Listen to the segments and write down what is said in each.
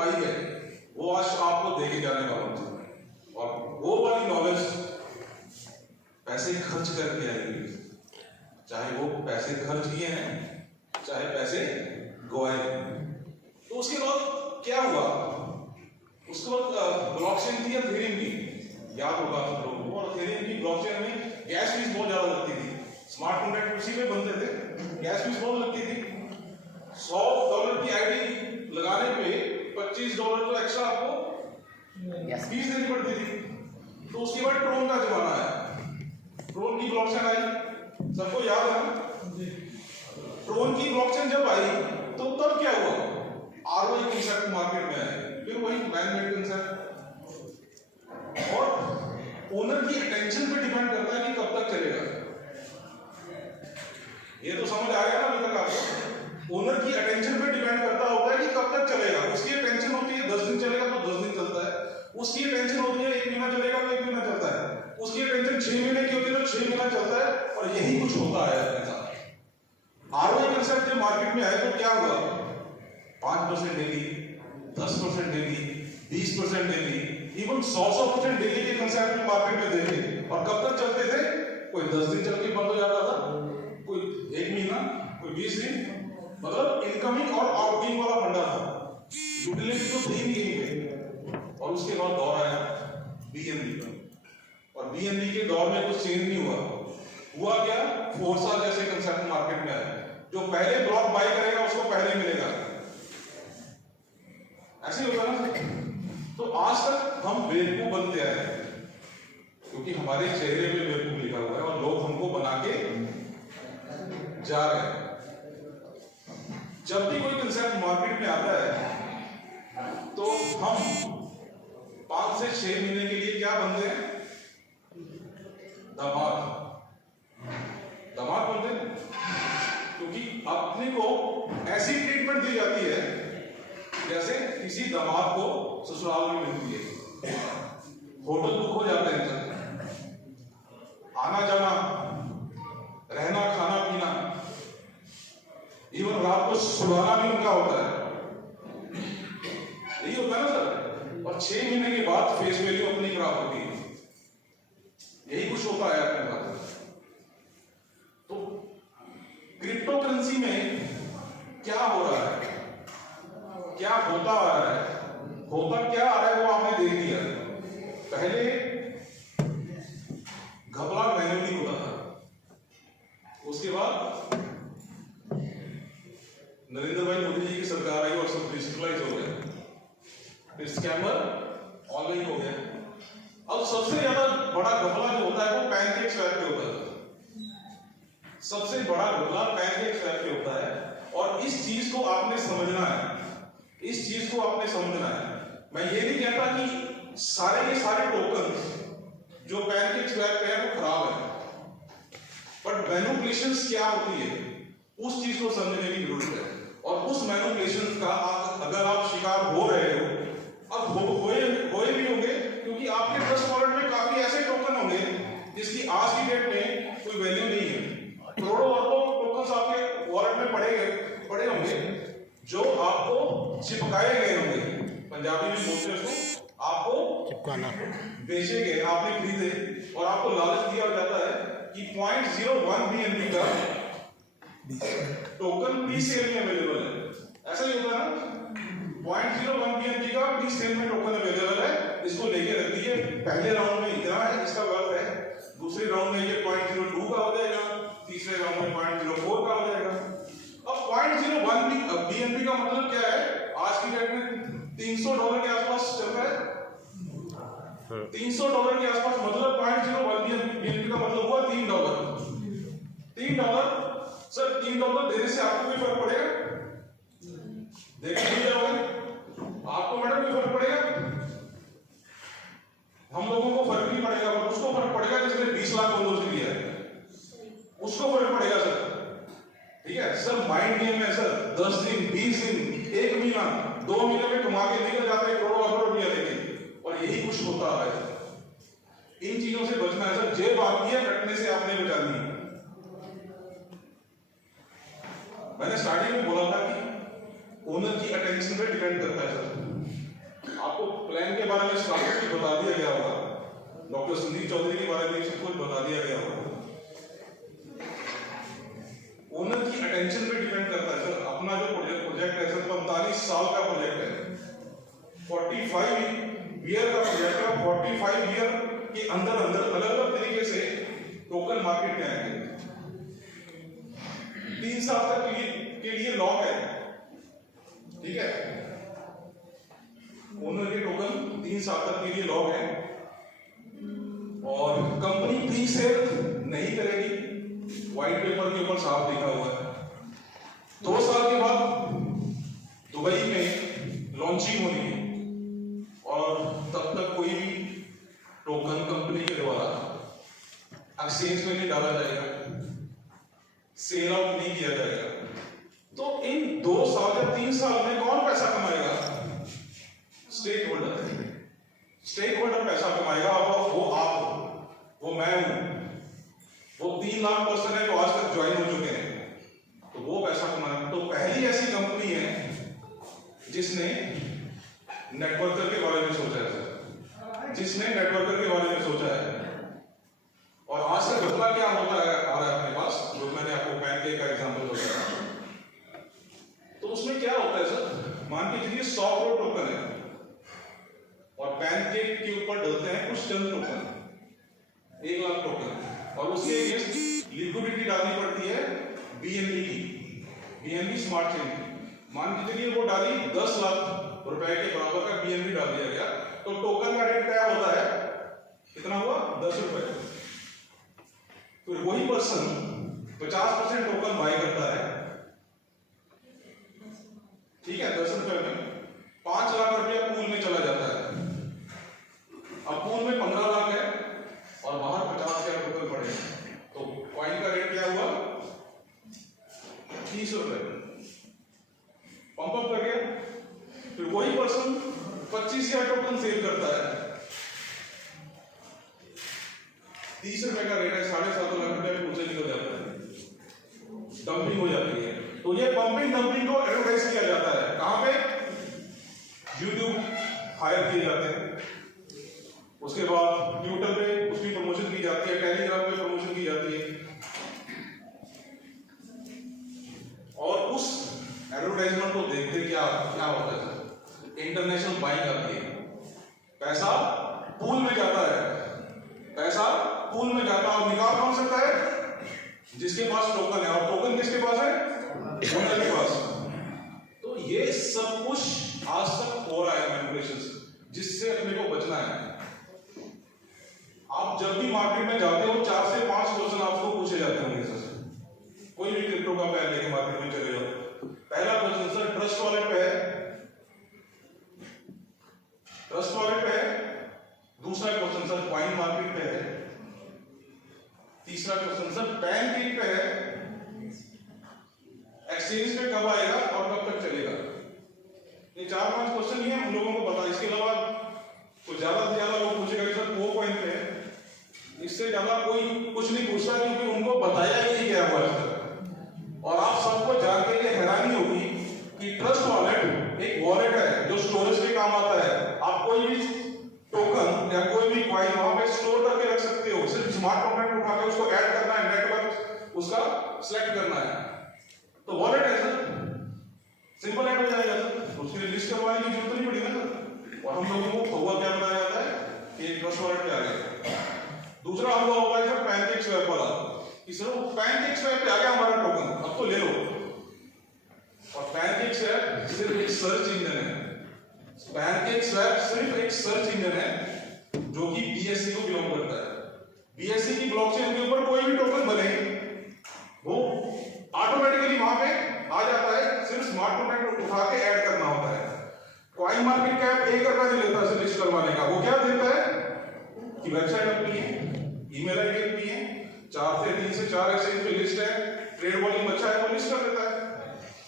कमाई है वो आज आपको दे के जाने वाला हूं, और वो वाली नॉलेज पैसे खर्च करके आएगी, चाहे वो पैसे खर्च किए हैं चाहे पैसे गवाए। तो उसके बाद क्या हुआ, उसके बाद ब्लॉकचेन थी या थेरियम की, याद होगा आप लोगों को, और थेरियम की ब्लॉकचेन में गैस फीस बहुत ज्यादा लगती थी, स्मार्ट कॉन्ट्रैक्ट उसी में बनते थे, गैस फीस बहुत लगती थी। $100 की आईडी लगाने पे $25 तो एक्स्ट्रा आपको फीस देनी पड़ती थी। तो उसके बाद ट्रोन का जमाना है, ट्रोन की ब्लॉकचेन आई, सबको याद है ना। ट्रोन की ब्लॉकचेन जब आई तो तब क्या हुआ, आरओआई कंसेप्ट मार्केट में आया, फिर वही मैनेजमेंट कंसेप्ट, और ओनर की अटेंशन पे डिपेंड करता है कि कब तक चलेगा। ये तो समझ आ गया ना अभी तक आपको, ओनर की अटेंशन पे डिपेंड करता होता है कि कब तक चलेगा। उसकी अटेंशन होती है 10 दिन चलेगा तो 10 दिन चलता है, उसकी अटेंशन होती है 1 महीना चलेगा तो 1 महीना चलता है, उसकी अटेंशन 6 महीने की होती है तो 6 महीना चलता है, और यही कुछ होता है अपने साथ। आरओआई कंसेप्ट जब मार्केट में आया तो क्या हुआ, 5% daily, 10% daily, 20% daily, even 100% daily के कंसेप्ट में मार्केट में देखे, और कब तक चलते थे, कोई 10 दिन चल के बंद हो जाता था, कोई 1 महीना, कोई 20 दिन, मतलब इनकमिंग और आउटगोइंग वाला फंडा था, यूटिलिटी तो थी नहीं कहीं। और उसके बाद दौर आया बीएनबी का, और बीएनबी के दौर में कुछ चेंज नहीं हुआ क्या, फोर्सा जैसे कंसेप्ट मार्केट में आया, जो पहले ब्लॉक बाय करेगा उसको पहले मिलेगा, ऐसे ही होता ना। तो आज तक हम बेवकूफ बनते आए हैं, क्योंकि हमारे चेहरे पे बेवकूफ लिखा हुआ है और लोग हमको बना के जा रहे हैं। जब भी कोई कंसेप्ट मार्केट में आता है तो हम 5 से 6 महीने के लिए क्या बनते हैं, दमाद बनते हैं, क्योंकि अपने को ऐसी ट्रीटमेंट दी जाती है जैसे किसी दामाद को ससुराल में मिलती है। होटल बुक हो जाते हैं, आना जाना, रहना, खाना पीना, इवन रात को सुलाना भी उनका होता है, यही होता है ना सर। और 6 महीने के बाद फेस वैल्यू अपनी खराब होती है, यही कुछ होता है अपने पास। तो क्रिप्टो करेंसी में क्या हो रहा है, क्या होता आ रहा है, होता क्या आ रहा है वो आपने देख लिया। पहले घपला मैन्युअली होता था, उसके बाद नरेंद्र भाई मोदी जी की सरकार आई और सब डिजिटलाइज हो गया, फिर स्कैमर ऑनलाइन हो गया। अब सबसे ज्यादा बड़ा घपला जो होता है वो पैनकेक स्वैप पे होता है, सबसे बड़ा घपला पैनकेक स्वैप पे होता है। और इस चीज को आपने समझना है, इस चीज को आपने समझना है। मैं ये नहीं कहता कि सारे के सारे टोकन जो पैनकेक स्वैप पे है वो खराब है, बट मैनिपुलेशंस क्या होती है उस चीज को समझने की जरूरत है। और उस मैनिपुलेशंस का अगर आप शिकार हो रहे हो, अब होए भी होंगे, क्योंकि आपके ट्रस्ट वॉलेट में काफी ऐसे टोकन होंगे जिसकी आज की डेट में कोई वैल्यू नहीं है। करोड़ों अरबों टोकन आपके वॉलेट में पड़े होंगे जो आपको चिपकाए गए होंगे, पंजाबी में बोलते हैं उसको, आपको चिपकाना, बेचे गए, आपने खरीदे और आपको लालच दिया जाता है कि 0.01 BNB का टोकन भी सेल में अवेलेबल है। ऐसा ही होता है ना, 0.01 BNB का भी सेल में टोकन अवेलेबल है, इसको लेके रख दिए, पहले राउंड में इतना है, इसका वर्थ है, दूसरे राउंड में ये 0.02 का हो जाएगा, तीसरे राउंड में 0.04 का हो जाएगा। अब 0.01 BNB का मतलब क्या है, आज की डेट में $300 के आसपास चल रहा है, $300 के आसपास, मतलब 0.01 BNB का मतलब हुआ $3। सर $3 देने से आपको कोई फर्क पड़ेगा, देखिए नहीं जाओगे आपको मैडम कोई फर्क पड़ेगा, हम लोगों को फर्क नहीं पड़ेगा, पर उसको फर्क पड़ेगा जिसने 20 लाख डॉलर से लिया है, उसको फर्क पड़ेगा सर। ठीक है सर, माइंड गेम है सर, 10 दिन 20 दिन 1 महीना 2 महीने में कमा के निकल जाते हैं करोड़ों अरबों रुपया लेके, और यही कुछ होता है। इन चीजों से बचना है सर, जेब आपकी है, कटने से आपने बचानी है। मैंने स्टार्टिंग में बोला था कि ओनर की अटेंशन पे डिपेंड करता है सर। डॉक्टर संदीप चौधरी के बारे में सब कुछ बता दिया गया होगा। ओनर की अटेंशन पे डिपेंड करता है सर। अपना जो प्रोजेक्ट है सर 45 साल का प्रोजेक्ट है, 45 ईयर का प्रोजेक्ट है। 45 ईयर के अंदर अंदर अलग अलग तरीके से टोकन मार्केट में आएंगे। 3 साल तक के लिए लॉक है, ठीक है। ओनर के टोकन 3 साल तक के लिए लॉक है और कंपनी प्री सेल नहीं करेगी, व्हाइट पेपर के ऊपर साफ लिखा हुआ है। 2 साल के बाद दुबई में लॉन्चिंग होनी है और तब तक कोई भी टोकन कंपनी के द्वारा एक्सचेंज में नहीं डाला जाएगा, सेल आउट नहीं किया जाएगा। तो इन 2 साल या 3 साल में कौन पैसा कमाएगा? Stake holder. स्टेक होल्डर पैसा कमाएगा। वो आप हो, वो मैं हूं, वो 3 लाख पर्सन है जो आज तक ज्वाइन हो चुके हैं, तो वो पैसा कमाएगा। तो पहली ऐसी कंपनी है जिसने नेटवर्कर के बारे में सोचा है, जिसने नेटवर्कर के बारे में सोचा है। और आज का घटना क्या होता है आ रहा है अपने पास, जो मैंने आपको पैनकेक का एग्जांपल बताया। तो उसमें क्या होता है सर, मान के चलिए 100 करोड़ टोकन है और पैनकेक के ऊपर डलते हैं कुछ चंद टोकन, 1 लाख टोकन, और उसके अगेंस्ट लिक्विडिटी डालनी पड़ती है बीएनबी की, बीएनबी स्मार्ट चेन की। मान के चलिए वो डाली 10 लाख रुपए के बराबर का बीएनबी डाल दिया गया, तो टोकन का रेट क्या होता है? कितना हुआ? 10 रुपए। फिर वही पर्सन 50% टोकन बाय करता है, ठीक है, 10 रुपए में 5 लाख रुपया पूल में चला जाता है। अब पूल में 15 लाख है और बाहर 50,000 रुपए पड़े, तो कॉइन का रेट क्या हुआ? 30 रुपए। पंप अप कर गया। फिर वही पर्सन 25,000 टोकन सेल करता है, 30 रुपए का रेट है, 7.5 लाख रुपए पूछे निकल जाता है, डंपिंग हो जाती है। तो ये पंपिंग डंपिंग को एडवर्टाइज किया जाता है। कहां पे? यूट्यूब हायर किए जाते हैं, उसके बाद ट्विटर पे उसकी प्रमोशन की जाती है, टेलीग्राम पे प्रमोशन की जाती है, और उस एडवर्टाइजमेंट को देखते क्या क्या होता है सर, इंटरनेशनल बाइंग आती है, पैसा पूल में जाता है, पैसा पूल में जाता है। और निकाल कौन सकता है? जिसके पास टोकन है। और टोकन किसके पास है? ओनर के पास। तो ये सब कुछ आज तक हो रहा है मैनिपुलेशन, जिससे अपने को बचना है। आप जब भी मार्केट में जाते हो 4 से 5 क्वेश्चन आपको पूछे जाते होंगे सर। कोई भी क्रिप्टो का पैन लेके मार्केट में चले जाओ, पहला क्वेश्चन सर ट्रस्ट वॉलेट पे है, ट्रस्ट वॉलेट पे है। दूसरा क्वेश्चन सर कॉइन मार्केट पे है। तीसरा क्वेश्चन सर पैनकेक पे है, एक्सचेंज पे कब आएगा और कब तक चलेगा। ये 4-5 क्वेश्चन ही है हम लोगों को पता। इसके अलावा कुछ ज्यादा से ज्यादा लोग पूछेगा सर वो कॉइन पे है, इससे ज्यादा कोई कुछ नहीं पूछता, क्योंकि उनको बताया ही नहीं गया हुआ है। और आप सबको जान के ये हैरानी होगी कि ट्रस्ट वॉलेट एक वॉलेट है जो स्टोरेज के काम आता है। आप कोई भी टोकन या कोई भी कॉइन वहां पे स्टोर करके रख सकते हो, सिर्फ स्मार्ट कॉन्ट्रैक्ट उठा के उसको ऐड करना है, नेटवर्क उसका सिलेक्ट करना है, तो वॉलेट है सर, सिंपल ऐड हो जाएगा सर, उसके लिए लिस्ट करवाने की जरूरत नहीं पड़ेगी ना सर। और हम लोगों को हुआ क्या बताया जाता है कि ट्रस्ट वॉलेट पे आ गया। दूसरा हुआ होगा सर पैनकेक स्वैप वाला, कि सर वो पैनकेक स्वैप पे आ गया हमारा टोकन, अब तो ले लो। और पैनकेक स्वैप सिर्फ एक सर्च इंजन है, पैनकेक स्वैप सिर्फ एक सर्च इंजन है जो कि बीएससी को बिलोंग करता है। बीएससी की ब्लॉकचेन के ऊपर कोई भी टोकन बने वो ऑटोमेटिकली वहां पे आ जाता है, सिर्फ स्मार्ट कॉन्ट्रैक्ट उठा के ऐड करना होता है। कॉइन मार्केट कैप 1 रुपया नहीं लेता है लिस्ट करवाने का। वो क्या देता है कि वेबसाइट अपनी है, ईमेल आईडी अपनी है, 3 से 4 एक्सचेंज पे लिस्ट है, ट्रेड वॉल्यूम अच्छा है वो लिस्ट कर देता है।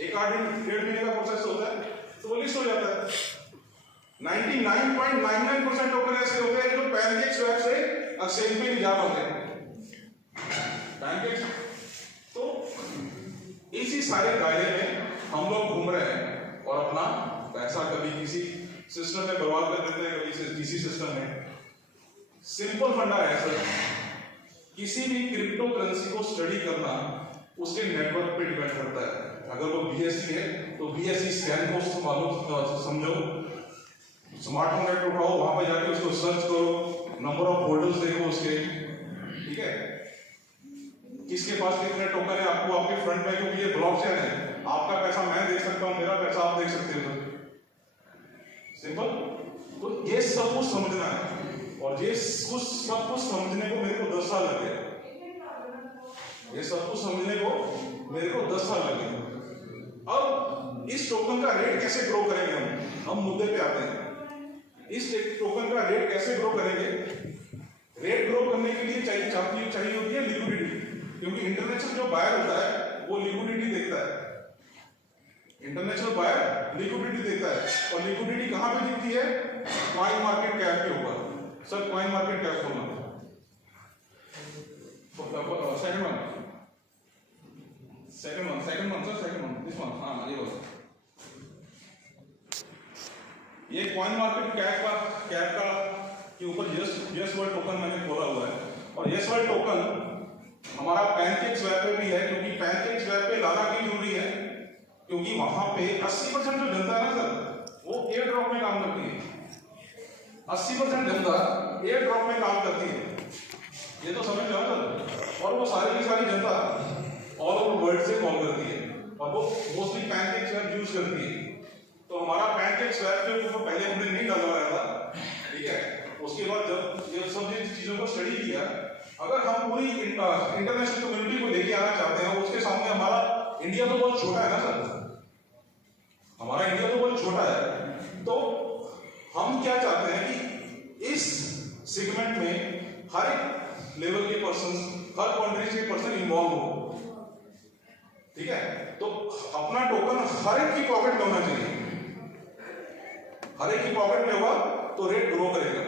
1-8 दिन ट्रेड महीने का प्रोसेस होता है तो वो लिस्ट हो जाता है। 99.99% टोकन ऐसे होते हैं जो पैनकेक स्वैप से एक्सचेंज पे नहीं जा पाते। पैनकेक तो इसी सारे दायरे में हम लोग घूम रहे हैं और अपना पैसा कभी किसी सिस्टम में बर्बाद कर देते हैं, कभी किसी सिस्टम में। सिंपल फंडा है सर, किसी भी क्रिप्टो करेंसी को स्टडी करना उसके नेटवर्क पे डिपेंड करता है। अगर वो BSC है तो BSC स्कैन को समझो, स्मार्टफोन नेट उठाओ, वहां पर जाके उसको सर्च करो, नंबर ऑफ होल्डर्स देखो उसके, ठीक है, किसके पास कितने टोकन है, आपको आपके फ्रंट में, क्योंकि ये ब्लॉकचेन है, आपका पैसा मैं देख सकता हूं, मेरा पैसा आप देख सकते हो। सिंपल। तो ये सब कुछ समझना है, और ये सब कुछ समझने को मेरे को 10 साल लगे। ये सब कुछ समझने को मेरे को 10 साल लगे। अब इस टोकन का रेट कैसे ग्रो करेंगे हम मुद्दे पे आते हैं। इस टोकन का रेट कैसे ग्रो करेंगे? रेट ग्रो करने के लिए चाहिए होती है लिक्विडिटी, क्योंकि इंटरनेशनल जो बायर होता है वो लिक्विडिटी देखता है। इंटरनेशनल बायर लिक्विडिटी देखता है, और लिक्विडिटी कहां पे दिखती है? कॉइन मार्केट कैप के ऊपर। सर कॉइन मार्केट कैप खोलना, सेकंड वन दिस वन, हाँ ये बोलो। ये कॉइन मार्केट कैप का के ऊपर यस वर्ल्ड टोकन मैंने खोला हुआ है, और यस वर्ल्ड टोकन हमारा पैनकेक स्वैप पे भी है, क्योंकि पैनकेक स्वैप पे लाना क्यों जरूरी है? क्योंकि वहां पे 80% जो जनता है ना सर, वो एयर ड्रॉप में काम करती है। 80% जनता एयर ड्रॉप में काम करती है, ये तो समझ लो सर। और वो सारी की सारी जनता ऑल ओवर वर्ल्ड से कॉल करती है, और वो मोस्टली पैनकेक स्वैप यूज करती है। तो हमारा पैनकेक स्वैप के ऊपर पहले हमने नहीं डाला हुआ था, ठीक है। उसके बाद जब ये सब चीजों को स्टडी किया, अगर हम पूरी इंटरनेशनल कम्युनिटी को लेके आना चाहते हैं, उसके सामने हमारा इंडिया तो बहुत छोटा है ना सर, हमारा इंडिया तो बहुत छोटा है। तो हम क्या चाहते हैं कि इस सेगमेंट में हर एक लेवल के पर्सन, हर कंट्री के पर्सन इन्वॉल्व हो, ठीक है। तो अपना टोकन हर एक की पॉकेट में होना चाहिए, हर एक की पॉकेट में होगा तो रेट ग्रो करेगा,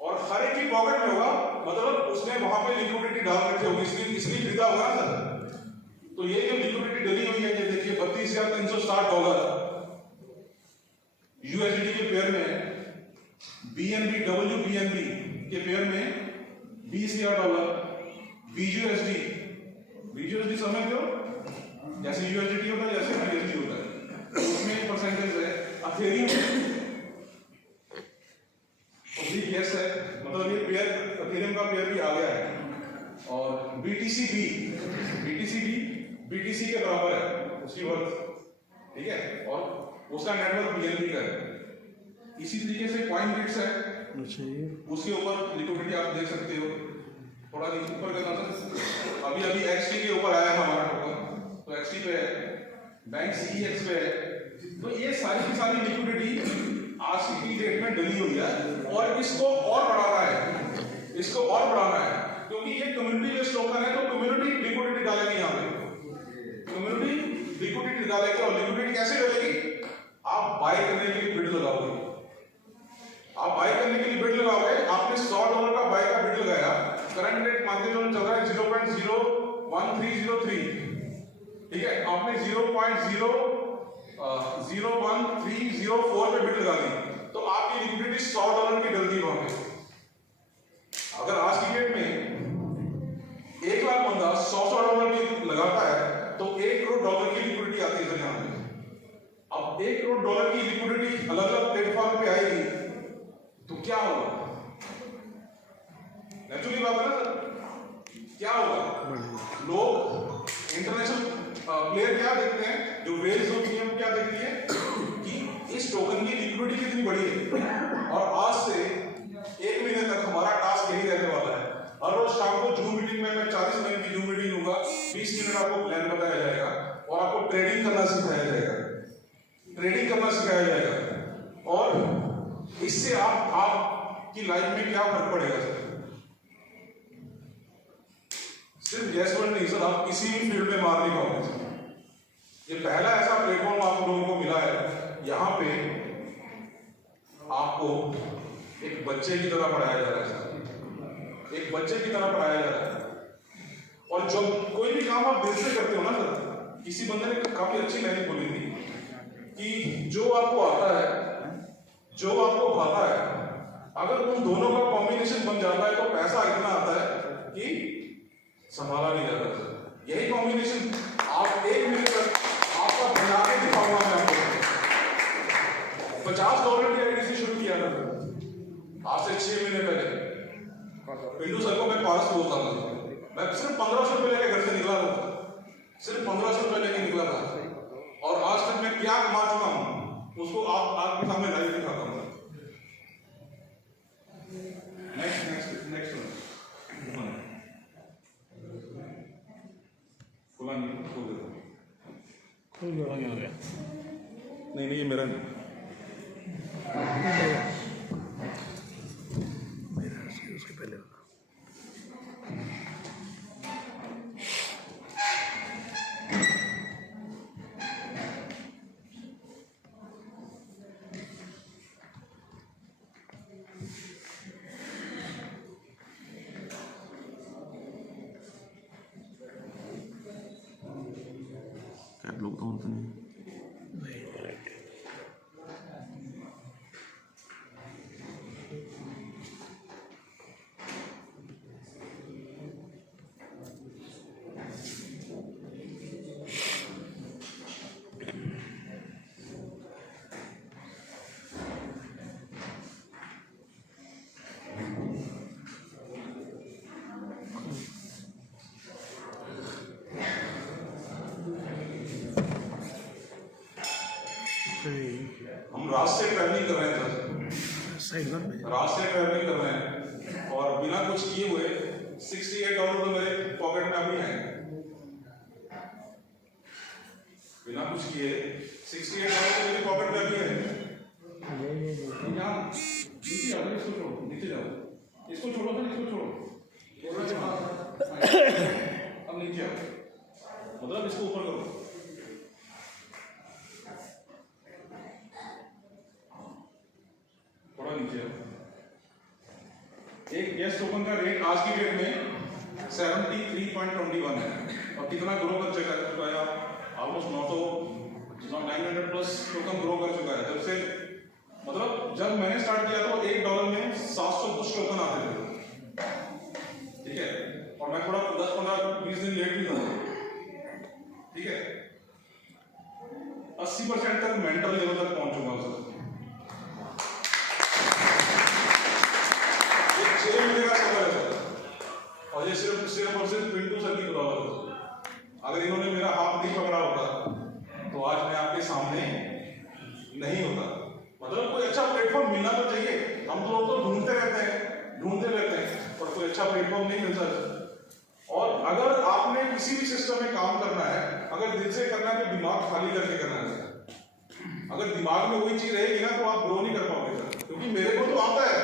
और हर एक की पॉकेट में होगा मतलब उसने वहां पे लिक्विडिटी डाल रखी होगी, इसलिए खरीदा होगा ना सर। तो ये जो लिक्विडिटी डली हुई है, ये देखिए $32,360 USD के पेयर में, BNB WBNB के पेयर में $20,000, BGUSD समझते हो, जैसे USDT होता है, जैसे BSD होता है, उसमें परसेंटेज है। अथेरियम यस है, मतलब ये पेयर अथेरियम का पेयर भी आ गया है, और BTC के बराबर है उसकी वर्थ, ठीक है, और उसका नेटवर्क BNB का है। इसी तरीके से कॉइनबिट्स है, उसके ऊपर लिक्विडिटी आप देख सकते हो। थोड़ा ऊपर करना था, अभी XT के ऊपर आया है हमारा टोकन, तो XT पे है, बैंक CEX पे है। तो ये सारी की सारी लिक्विडिटी आज की डेट में डली हुई है, और इसको और बढ़ाना है, क्योंकि ये कम्युनिटी बेस्ड टोकन है। तो कम्युनिटी लिक्विडिटी डालेगी, यहाँ पे कम्युनिटी लिक्विडिटी डालेगी, और लिक्विडिटी कैसे डलेगी? आप बाय करने के लिए बिड लगाओगे, आपने $100 का बाय का बिड लगाया, करंट रेट मान के चल रहा है 0.01303, ठीक है, आपने 0.01304 पे बिड लगा दी, तो आपकी लिक्विडिटी $100 की डल गई वहां पे। अगर आज की डेट में 1 लाख बंदा $100 की लगाता है, तो $1 करोड़ की लिक्विडिटी आती है यहाँ पे। अब $1 करोड़ की लिक्विडिटी अलग अलग प्लेटफॉर्म पे आएगी, तो क्या होगा? नेचुरली बात है ना, क्या होगा? लोग इंटरनेशनल प्लेयर क्या देखते हैं, जो वेल्स होती है वो क्या देखती है कि इस टोकन की लिक्विडिटी कितनी बड़ी है। और आज से 1 महीने तक हमारा टास्क यही रहने वाला है। हर रोज शाम को जूम मीटिंग में मैं 40 मिनट की जूम मीटिंग लूंगा, 20 मिनट आपको प्लान बताया जाएगा, और आपको ट्रेडिंग करना सिखाया जाएगा, और इससे आपकी लाइफ में क्या फर्क पड़ेगा सर? सिर्फ यस वर्ड नहीं सर, आप किसी भी फील्ड में मार नहीं पाओगे। ये पहला ऐसा प्लेटफॉर्म आप लोगों को मिला है, यहाँ पे आपको एक बच्चे की तरह पढ़ाया जा रहा है सर, एक बच्चे की तरह पढ़ाया जा रहा है। और जब कोई भी काम आप दिल से करते हो ना सर, किसी बंदे ने काफी अच्छी लाइन बोली थी कि जो आपको आता है, जो आपको भाता है, अगर उन दोनों का कॉम्बिनेशन बन जाता है तो पैसा इतना आता है कि संभाला नहीं जाता सर। यही कॉम्बिनेशन आप 1 मिनट तक आपका बना के दिखाऊंगा मैं आपको। $50 की आईडी से शुरू किया था आज से 6 महीने पहले। पिंटू सर को मैं पास बोलता था, मैं सिर्फ 1500 रुपये लेके घर से निकला था, सिर्फ 1500 रुपये लेके निकला था, और आज तक मैं क्या कमा चुका हूं उसको आपके सामने लाइव दिखाता हूं। नेक्स्ट खुला नहीं, खोल देता खुल गया। नहीं ये मेरा नहीं, उसके पहले लोग तो होते नहीं। हम रास्ते ट्रैवलिंग कर रहे हैं सर, रास्ते ट्रैवलिंग कर रहे हैं और बिना कुछ किए हुए $68 तो मेरे पॉकेट में अभी है। बिना कुछ किए $68 तो मेरे पॉकेट में अभी है। नीचे जाओ, इसको छोड़ो, नीचे जाओ, इसको छोड़ो सर, इसको छोड़ो, अब नीचे आओ, मतलब इसको ऊपर करो। थोड़ा नीचे एक गेस्ट टोकन का रेट आज की डेट में 73.21 है, और कितना ग्रो कर चुका है आप? ऑलमोस्ट 900 प्लस टोकन ग्रो कर चुका है। जब से मतलब जब मैंने स्टार्ट किया तो $1 में 700 कुछ टोकन आते थे, ठीक है, और मैं थोड़ा 10-15-20 दिन लेट भी था, ठीक है। 80% तक मेंटल लेवल तक पहुंच चुका हूं। 6 महीने का सफर है और ये सिर्फ और सिर्फ पिंटू सर की बदौलत है। अगर इन्होंने मेरा हाथ नहीं पकड़ा होता तो आज मैं आपके सामने नहीं होता। मतलब कोई अच्छा प्लेटफॉर्म मिलना तो चाहिए, हम तो लोग तो ढूंढते रहते हैं पर कोई अच्छा प्लेटफॉर्म नहीं मिलता। और अगर आपने किसी भी सिस्टम में काम करना है, अगर दिल से करना है तो दिमाग खाली करके करना है। अगर दिमाग में वही चीज रहेगी ना तो आप ग्रो नहीं कर पाओगे सर, क्योंकि मेरे को तो आता है